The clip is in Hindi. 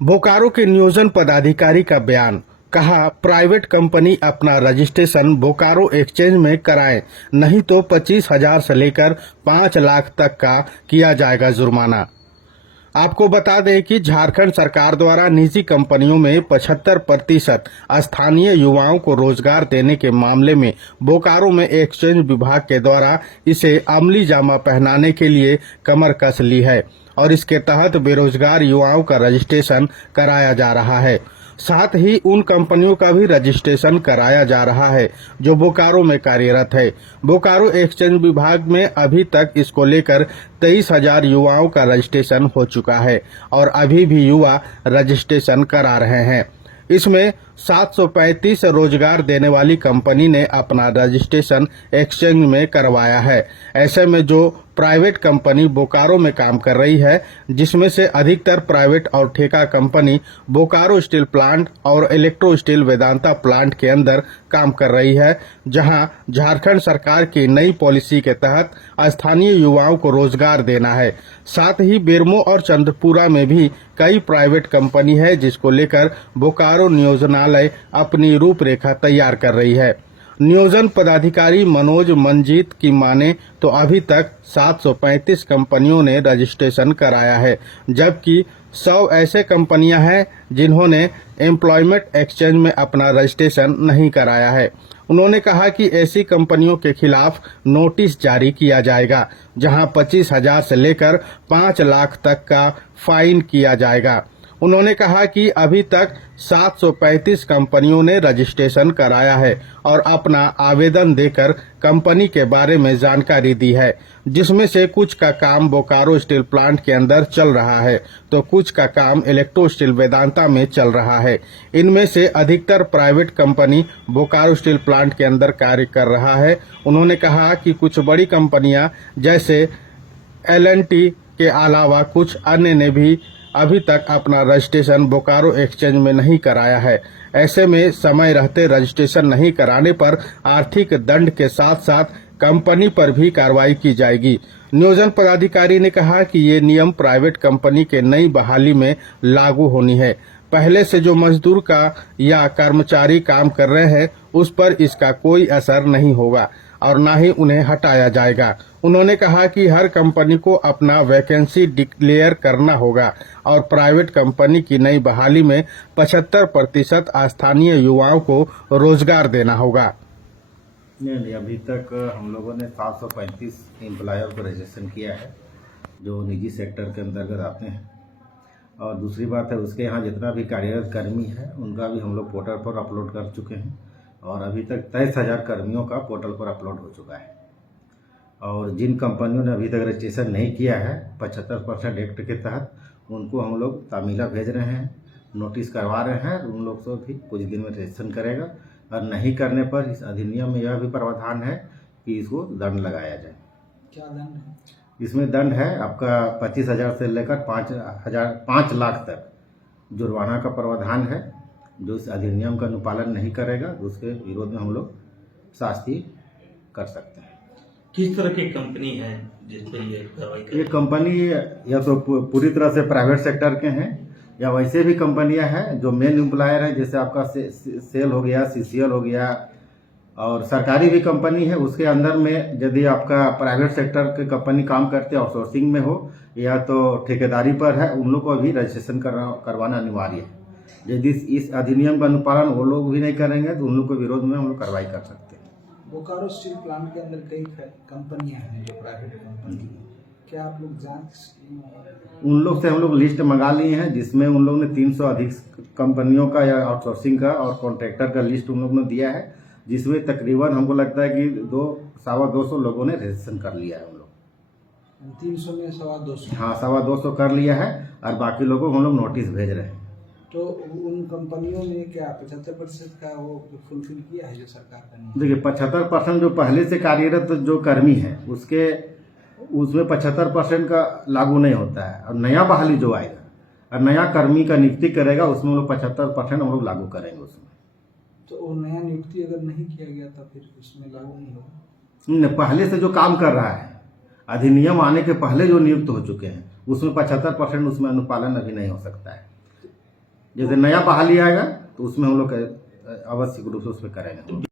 बोकारो के नियोजन पदाधिकारी का बयान। कहा, प्राइवेट कंपनी अपना रजिस्ट्रेशन बोकारो एक्सचेंज में कराए, नहीं तो 25,000 से लेकर 5 लाख तक का किया जाएगा जुर्माना। आपको बता दें कि झारखंड सरकार द्वारा निजी कंपनियों में 75% स्थानीय युवाओं को रोजगार देने के मामले में बोकारो में एक्सचेंज विभाग के द्वारा इसे अमली जामा पहनाने के लिए कमर कस ली है और इसके तहत बेरोजगार युवाओं का रजिस्ट्रेशन कराया जा रहा है। साथ ही उन कंपनियों का भी रजिस्ट्रेशन कराया जा रहा है जो बोकारो में कार्यरत है। बोकारो एक्सचेंज विभाग में अभी तक इसको लेकर 23,000 युवाओं का रजिस्ट्रेशन हो चुका है और अभी भी युवा रजिस्ट्रेशन करा रहे हैं। इसमें 735 रोजगार देने वाली कंपनी ने अपना रजिस्ट्रेशन एक्सचेंज में करवाया है। ऐसे में जो प्राइवेट कंपनी बोकारो में काम कर रही है, जिसमें से अधिकतर प्राइवेट और ठेका कंपनी बोकारो स्टील प्लांट और इलेक्ट्रो स्टील वेदांता प्लांट के अंदर काम कर रही है, जहां झारखंड सरकार की नई पॉलिसी के तहत स्थानीय युवाओं को रोजगार देना है। साथ ही बेरमो और चंद्रपुरा में भी कई प्राइवेट कंपनी है, जिसको लेकर बोकारो नियोजनालय अपनी रूपरेखा तैयार कर रही है। नियोजन पदाधिकारी मनोज मंजीत की माने तो अभी तक 735 कंपनियों ने रजिस्ट्रेशन कराया है, जबकि 100 ऐसे कंपनियां हैं जिन्होंने एम्प्लॉयमेंट एक्सचेंज में अपना रजिस्ट्रेशन नहीं कराया है। उन्होंने कहा कि ऐसी कंपनियों के खिलाफ नोटिस जारी किया जाएगा, जहां 25,000 से लेकर 5 लाख तक का फाइन किया जाएगा। उन्होंने कहा कि अभी तक 735 कंपनियों ने रजिस्ट्रेशन कराया है और अपना आवेदन देकर कंपनी के बारे में जानकारी दी है, जिसमें से कुछ का काम बोकारो स्टील प्लांट के अंदर चल रहा है तो कुछ का काम इलेक्ट्रो स्टील वेदांता में चल रहा है। इनमें से अधिकतर private company Bokaro steel plant के अंदर कार्य कर रहा है। उन्होंने कहा कि कुछ बड़ी कंपनियां जैसे L&T के अलावा कुछ अन्य ने भी अभी तक अपना रजिस्ट्रेशन बोकारो एक्सचेंज में नहीं कराया है। ऐसे में समय रहते रजिस्ट्रेशन नहीं कराने पर आर्थिक दंड के साथ साथ कंपनी पर भी कार्रवाई की जाएगी। नियोजन पदाधिकारी ने कहा कि ये नियम प्राइवेट कंपनी के नई बहाली में लागू होनी है। पहले से जो मजदूर का या कर्मचारी काम कर रहे हैं उस पर इसका कोई असर नहीं होगा और न ही उन्हें हटाया जाएगा। उन्होंने कहा कि हर कंपनी को अपना वैकेंसी डिक्लेयर करना होगा और प्राइवेट कंपनी की नई बहाली में 75% स्थानीय युवाओं को रोजगार देना होगा। नहीं, अभी तक हम लोगों ने 735 एम्प्लॉयर को रजिस्ट्रेशन किया है जो निजी सेक्टर के अंतर्गत आते हैं। और दूसरी बात है, उसके यहाँ जितना भी कार्यरत कर्मी है उनका भी हम लोग पोर्टल पर अपलोड कर चुके हैं और अभी तक 23,000 कर्मियों का पोर्टल पर अपलोड हो चुका है। और जिन कंपनियों ने अभी तक रजिस्ट्रेशन नहीं किया है 75% एक्ट के तहत, उनको हम लोग तामीला भेज रहे हैं, नोटिस करवा रहे हैं। उन लोग से भी कुछ दिन में रजिस्ट्रेशन करेगा और नहीं करने पर इस अधिनियम में यह भी प्रावधान है कि इसको दंड लगाया जाए। क्या दंड है? इसमें दंड है आपका 25,000 से लेकर 5 लाख तक जुर्माना का प्रावधान है। जो इस अधिनियम का अनुपालन नहीं करेगा तो उसके विरोध में हम लोग शास्ति कर सकते हैं। किस तरह की कंपनी है जिसपे ये कार्रवाई ये कंपनी या तो पूरी तरह से प्राइवेट सेक्टर के हैं या वैसे भी कंपनियां हैं जो मेन एम्प्लॉयर हैं, जैसे आपका सेल हो गया, CCL हो गया, और सरकारी भी कंपनी है। उसके अंदर में यदि आपका प्राइवेट सेक्टर के कंपनी काम करते हैं, आउटसोर्सिंग में हो या तो ठेकेदारी पर है, उन लोग को भी रजिस्ट्रेशन करवाना अनिवार्य है। यदि इस अधिनियम का अनुपालन वो लोग भी नहीं करेंगे तो उन लोग के विरोध में हम लोग कार्रवाई कर सकते हैं। बोकारो स्टील प्लांट के अंदर कई कंपनियां हैं जो प्राइवेट कंपनी हैं, क्या आप लोग जांच उन लोग से हम लोग लिस्ट मंगा लिए हैं, जिसमें उन लोग ने 300 अधिक कंपनियों का या आउटसोर्सिंग का और कॉन्ट्रैक्टर का लिस्ट उन लोग ने दिया है, जिसमें तकरीबन हमको लगता है कि 200 लोगों ने रजिस्ट्रेशन कर लिया है। हम लोग 300 में 250। हाँ, 250 कर लिया है और बाकी लोगों को हम लोग नोटिस भेज रहे हैं। तो उन कंपनियों ने क्या 75% का वो फुलफिल किया है जो सरकार का नियम? देखिए, 75% जो पहले से कार्यरत जो कर्मी है उसमें 75% का लागू नहीं होता है। और नया बहाली जो आएगा और नया कर्मी का नियुक्ति करेगा उसमें हम लोग 75% हम लोग लागू करेंगे उसमें। तो वो नया नियुक्ति अगर नहीं किया गया तो फिर उसमें लागू नहीं होगा? पहले से जो काम कर रहा है, अधिनियम आने के पहले जो नियुक्त हो चुके हैं उसमें 75% उसमें अनुपालन अभी नहीं हो सकता है। जैसे नया बहाली आएगा तो उसमें हम लोग अवश्य रूप से उसमें करेंगे।